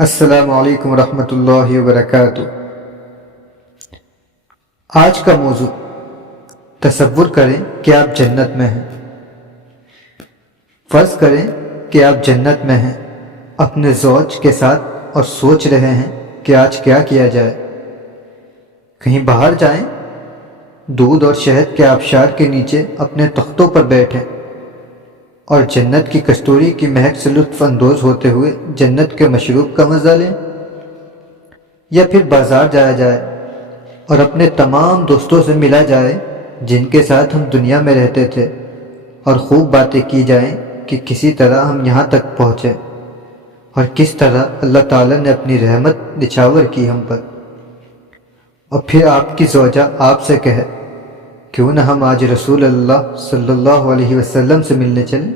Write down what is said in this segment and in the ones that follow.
السلام علیکم ورحمۃ اللہ وبرکاتہ۔ آج کا موضوع، تصور کریں کہ آپ جنت میں ہیں۔ فرض کریں کہ آپ جنت میں ہیں اپنے زوج کے ساتھ اور سوچ رہے ہیں کہ آج کیا کیا جائے۔ کہیں باہر جائیں، دودھ اور شہد کے آبشار کے نیچے اپنے تختوں پر بیٹھیں اور جنت کی کستوری کی مہک سے لطف اندوز ہوتے ہوئے جنت کے مشروب کا مزہ لیں، یا پھر بازار جایا جائے اور اپنے تمام دوستوں سے ملا جائے جن کے ساتھ ہم دنیا میں رہتے تھے، اور خوب باتیں کی جائیں کہ کسی طرح ہم یہاں تک پہنچے اور کس طرح اللہ تعالیٰ نے اپنی رحمت نچھاور کی ہم پر۔ اور پھر آپ کی زوجہ آپ سے کہے، کیوں نہ ہم آج رسول اللہ صلی اللہ علیہ وسلم سے ملنے چلیں؟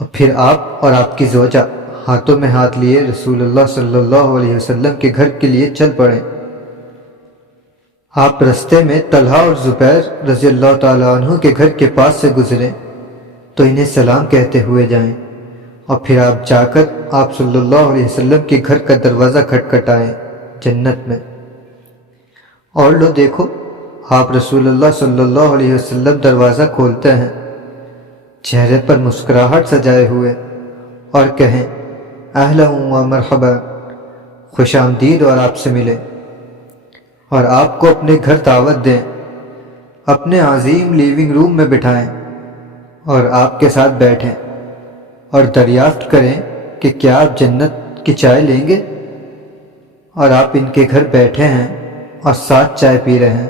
اور پھر آپ اور آپ کی زوجہ ہاتھوں میں ہاتھ لیے رسول اللہ صلی اللہ علیہ وسلم کے گھر کے لیے چل پڑیں۔ آپ رستے میں طلحہ اور زبیر رضی اللہ تعالیٰ عنہ کے گھر کے پاس سے گزریں تو انہیں سلام کہتے ہوئے جائیں، اور پھر آپ جا کر آپ صلی اللہ علیہ وسلم کے گھر کا دروازہ کھٹکھٹائیں جنت میں، اور لو دیکھو آپ رسول اللہ صلی اللہ علیہ وسلم دروازہ کھولتے ہیں، چہرے پر مسکراہٹ سجائے ہوئے، اور کہیں اہلا و مرحبا، خوش آمدید، اور آپ سے ملے اور آپ کو اپنے گھر دعوت دیں، اپنے عظیم لیونگ روم میں بٹھائیں اور آپ کے ساتھ بیٹھیں اور دریافت کریں کہ کیا آپ جنت کی چائے لیں گے، اور آپ ان کے گھر بیٹھے ہیں اور ساتھ چائے پی رہے ہیں،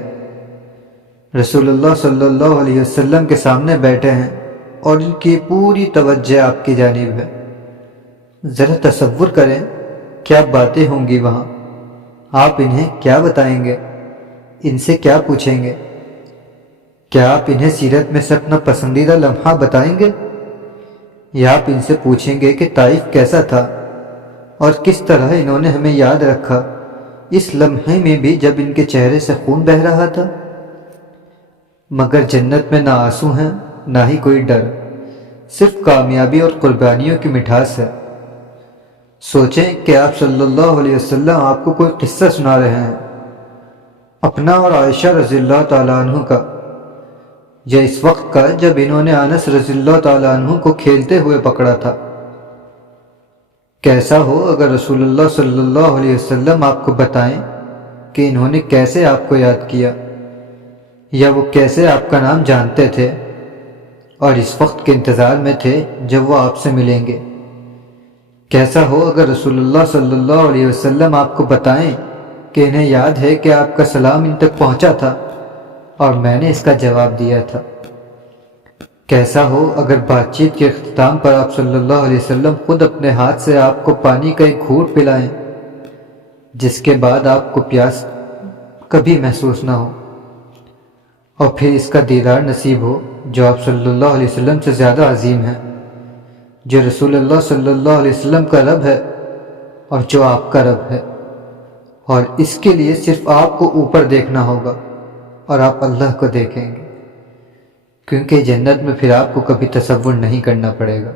رسول اللہ صلی اللہ علیہ وسلم کے سامنے بیٹھے ہیں اور ان کی پوری توجہ آپ کی جانب ہے۔ ذرا تصور کریں کیا باتیں ہوں گی وہاں، آپ انہیں کیا بتائیں گے، ان سے کیا پوچھیں گے؟ کیا آپ انہیں سیرت میں سے اپنا پسندیدہ لمحہ بتائیں گے، یا آپ ان سے پوچھیں گے کہ طائف کیسا تھا اور کس طرح انہوں نے ہمیں یاد رکھا اس لمحے میں بھی جب ان کے چہرے سے خون بہہ رہا تھا؟ مگر جنت میں نہ آنسو ہیں نہ ہی کوئی ڈر، صرف کامیابی اور قربانیوں کی مٹھاس ہے۔ سوچیں کہ آپ صلی اللہ علیہ وسلم آپ کو کوئی قصہ سنا رہے ہیں، اپنا اور عائشہ رضی اللہ تعالیٰ عنہ کا، یا اس وقت کا جب انہوں نے انس رضی اللہ تعالیٰ عنہ کو کھیلتے ہوئے پکڑا تھا۔ کیسا ہو اگر رسول اللہ صلی اللہ علیہ وسلم آپ کو بتائیں کہ انہوں نے کیسے آپ کو یاد کیا، یا وہ کیسے آپ کا نام جانتے تھے اور اس وقت کے انتظار میں تھے جب وہ آپ سے ملیں گے۔ کیسا ہو اگر رسول اللہ صلی اللہ علیہ وسلم آپ کو بتائیں کہ انہیں یاد ہے کہ آپ کا سلام ان تک پہنچا تھا اور میں نے اس کا جواب دیا تھا۔ کیسا ہو اگر بات چیت کے اختتام پر آپ صلی اللہ علیہ وسلم خود اپنے ہاتھ سے آپ کو پانی کا ایک گھونٹ پلائیں، جس کے بعد آپ کو پیاس کبھی محسوس نہ ہو، اور پھر اس کا دیدار نصیب ہو جو آپ صلی اللہ علیہ وسلم سے زیادہ عظیم ہے، جو رسول اللہ صلی اللہ علیہ وسلم کا رب ہے اور جو آپ کا رب ہے، اور اس کے لیے صرف آپ کو اوپر دیکھنا ہوگا اور آپ اللہ کو دیکھیں گے، کیونکہ جنت میں پھر آپ کو کبھی تصور نہیں کرنا پڑے گا۔